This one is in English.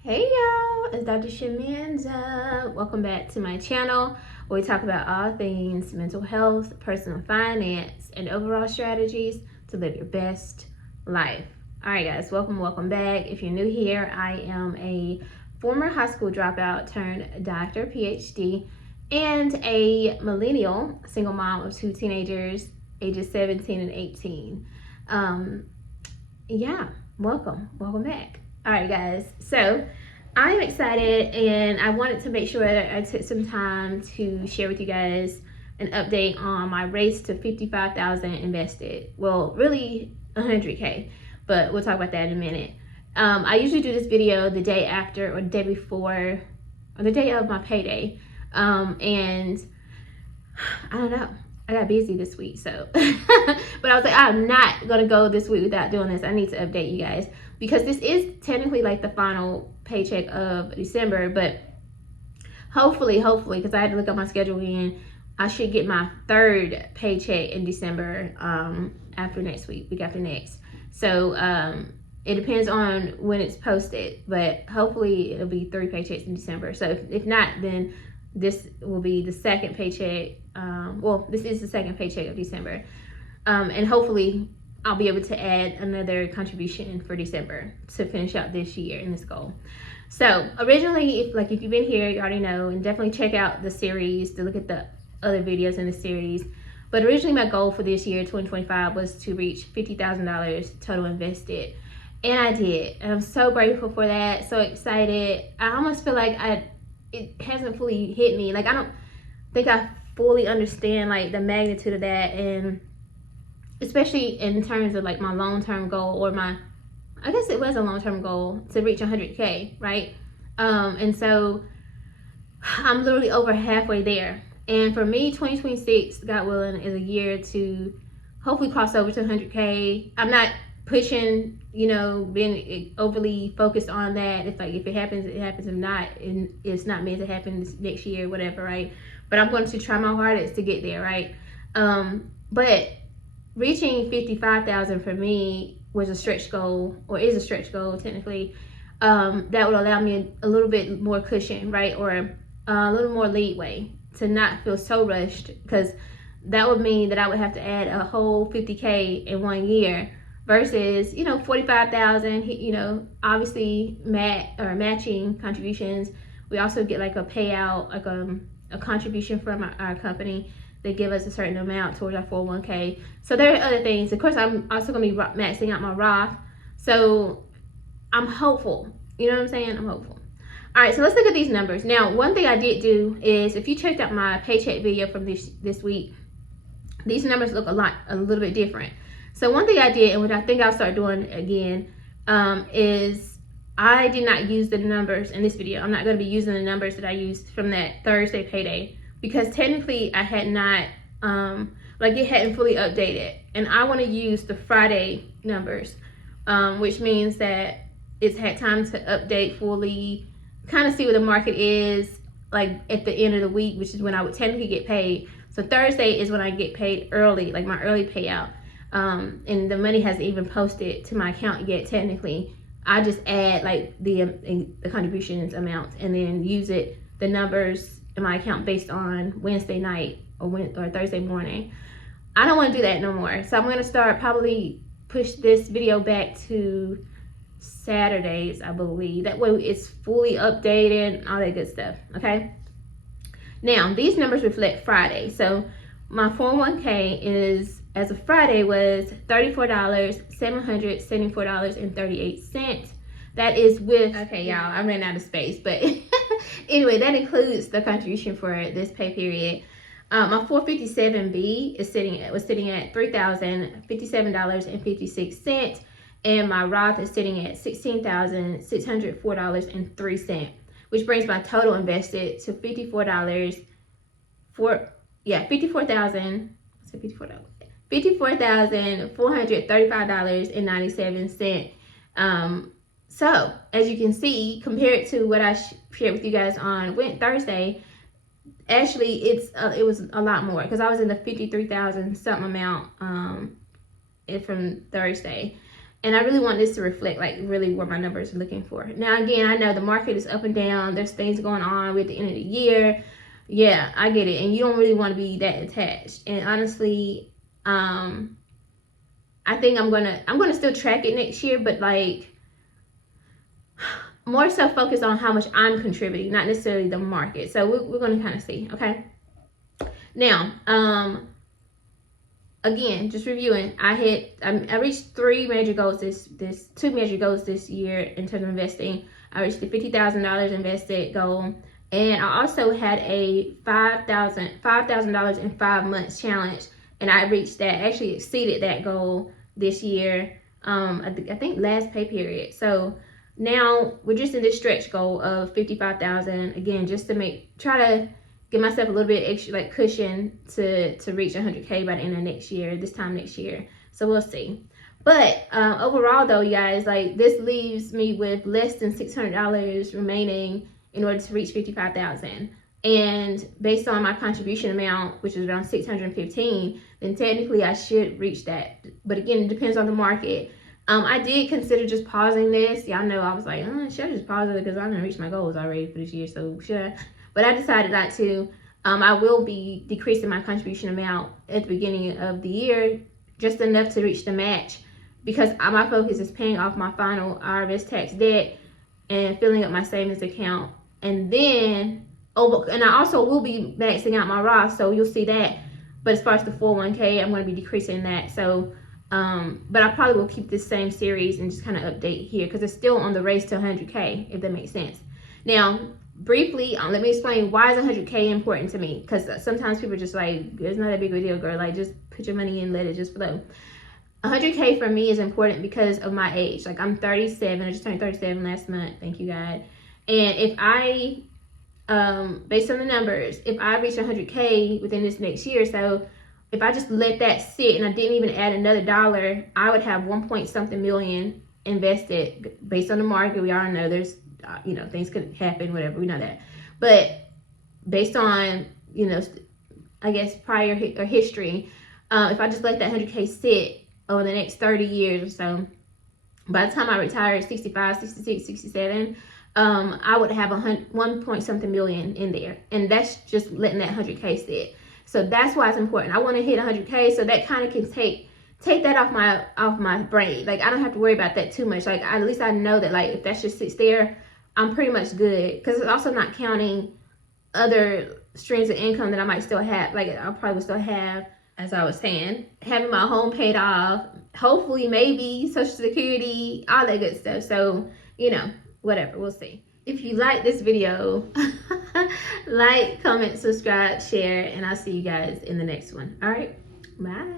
Hey y'all, it's Dr. Shamanda. Welcome back to my channel where we talk about all things mental health, personal finance, and overall strategies to live your best life. All right, guys, welcome back. If you're new here, I am a former high school dropout turned doctor, PhD, and a millennial single mom of two teenagers, ages 17 and 18. Yeah, welcome back. All right, guys, so I'm excited and I wanted to make sure that I took some time to share with you guys an update on my race to 55,000 invested. Well, really 100K, but we'll talk about that in a minute. I usually do this video the day after or the day before or the day of my payday, and I don't know, I got busy this week, so but I was like, I'm not gonna go this week without doing this. I need to update you guys because this is technically like the final paycheck of December, but hopefully, because I had to look up my schedule again, I should get my third paycheck in December after next week after next. So it depends on when it's posted, but hopefully it'll be 3 paychecks in December. So if not, then this will be the second paycheck. Well, this is the second paycheck of December. And hopefully I'll be able to add another contribution for December to finish out this year in this goal. So originally, if you've been here, you already know, and definitely check out the series to look at the other videos in the series. But originally my goal for this year, 2025, was to reach $50,000 total invested. And I did. And I'm so grateful for that. So excited. I almost feel like it hasn't fully hit me. Like, I don't think I fully understand like the magnitude of that, and especially in terms of like my long-term goal, or I guess it was a long-term goal to reach 100K, right? And so I'm literally over halfway there. And for me, 2026, God willing, is a year to hopefully cross over to 100K. I'm not pushing, being overly focused on that. If it happens, it happens. If not, and it's not meant to happen this next year, whatever, right? But I'm going to try my hardest to get there, right? But reaching 55,000 for me was a stretch goal, or is a stretch goal technically. That would allow me a little bit more cushion, right? Or a little more leeway to not feel so rushed, because that would mean that I would have to add a whole 50K in 1 year versus 45,000. Obviously matching contributions. We also get like a payout, like a contribution from our company. They give us a certain amount towards our 401k. So there are other things. Of course, I'm also going to be maxing out my Roth. So I'm hopeful. You know what I'm saying? I'm hopeful. All right, so let's look at these numbers. Now, one thing I did do is, if you checked out my paycheck video from this week, these numbers look a little bit different. So one thing I did, and what I think I'll start doing again, is I did not use the numbers in this video. I'm not going to be using the numbers that I used from that Thursday payday, because technically I had not, it hadn't fully updated. And I want to use the Friday numbers, which means that it's had time to update fully, kind of see what the market is, like at the end of the week, which is when I would technically get paid. So Thursday is when I get paid early, like my early payout. And the money hasn't even posted to my account yet technically. I just add like the contributions amount and then use the numbers in my account based on Wednesday night or Thursday morning. I don't want to do that no more. So I'm going to start push this video back to Saturdays, I believe. That way it's fully updated, all that good stuff. Okay. Now these numbers reflect Friday. So my 401k is, as of Friday, was $34,774.38. That is with, okay, y'all, I ran out of space, but anyway, that includes the contribution for this pay period. My 457B was sitting at $3,057.56, and my Roth is sitting at $16,604.03, which brings my total invested to $54,435.97. So as you can see, compared to what I shared with you guys on Thursday, actually it was a lot more, because I was in the 53,000 something amount from Thursday. And I really want this to reflect like really what my numbers are looking for. Now, again, I know the market is up and down. There's things going on with the end of the year. Yeah, I get it. And you don't really want to be that attached. And honestly, I think I'm gonna still track it next year, but like more so focus on how much I'm contributing, not necessarily the market. So we're gonna kind of see, okay? Now, again, just reviewing, I reached two major goals this year in terms of investing. I reached the $50,000 invested goal, and I also had a $5,000 in 5 months challenge, and I reached that, actually exceeded that goal this year. I think last pay period. So now we're just in this stretch goal of 55,000 again, just to try to give myself a little bit extra like cushion to reach 100K by the end of this time next year. So we'll see. But overall though, you guys, like this leaves me with less than $600 remaining in order to reach 55,000. And based on my contribution amount, which is around 615, then technically I should reach that. But again, it depends on the market. I did consider just pausing this. Y'all know I was like, should I just pause it because I'm gonna reach my goals already for this year, so should I? But I decided not to. I will be decreasing my contribution amount at the beginning of the year, just enough to reach the match, because my focus is paying off my final IRS tax debt and filling up my savings account. And then, and I also will be maxing out my Roth, so you'll see that. But as far as the 401k, I'm going to be decreasing that. So, but I probably will keep this same series and just kind of update here because it's still on the race to 100K, if that makes sense. Now, briefly, let me explain why is 100K important to me, because sometimes people are just like, it's not that big of a deal, girl, like just put your money in, let it just flow. 100K for me is important because of my age. Like I'm 37, I just turned 37 last month, thank you God. And if I, based on the numbers, if I reach 100K within this next year, so if I just let that sit and I didn't even add another dollar, I would have 1.something million invested based on the market. We all know there's, things could happen, whatever, we know that. But based on, I guess prior history, if I just let that 100K sit over the next 30 years or so, by the time I retire at 65, 66, 67, I would have 1.something million in there. And that's just letting that 100K sit. So that's why it's important. I want to hit 100K, so that kind of can take that off my brain. Like I don't have to worry about that too much. Like at least I know that like if that just sits there, I'm pretty much good. Because it's also not counting other streams of income that I might still have. Like I probably still have, as I was saying, having my home paid off, hopefully maybe Social Security, all that good stuff. So, whatever, we'll see. If you like this video, like, comment, subscribe, share, and I'll see you guys in the next one. All right, bye.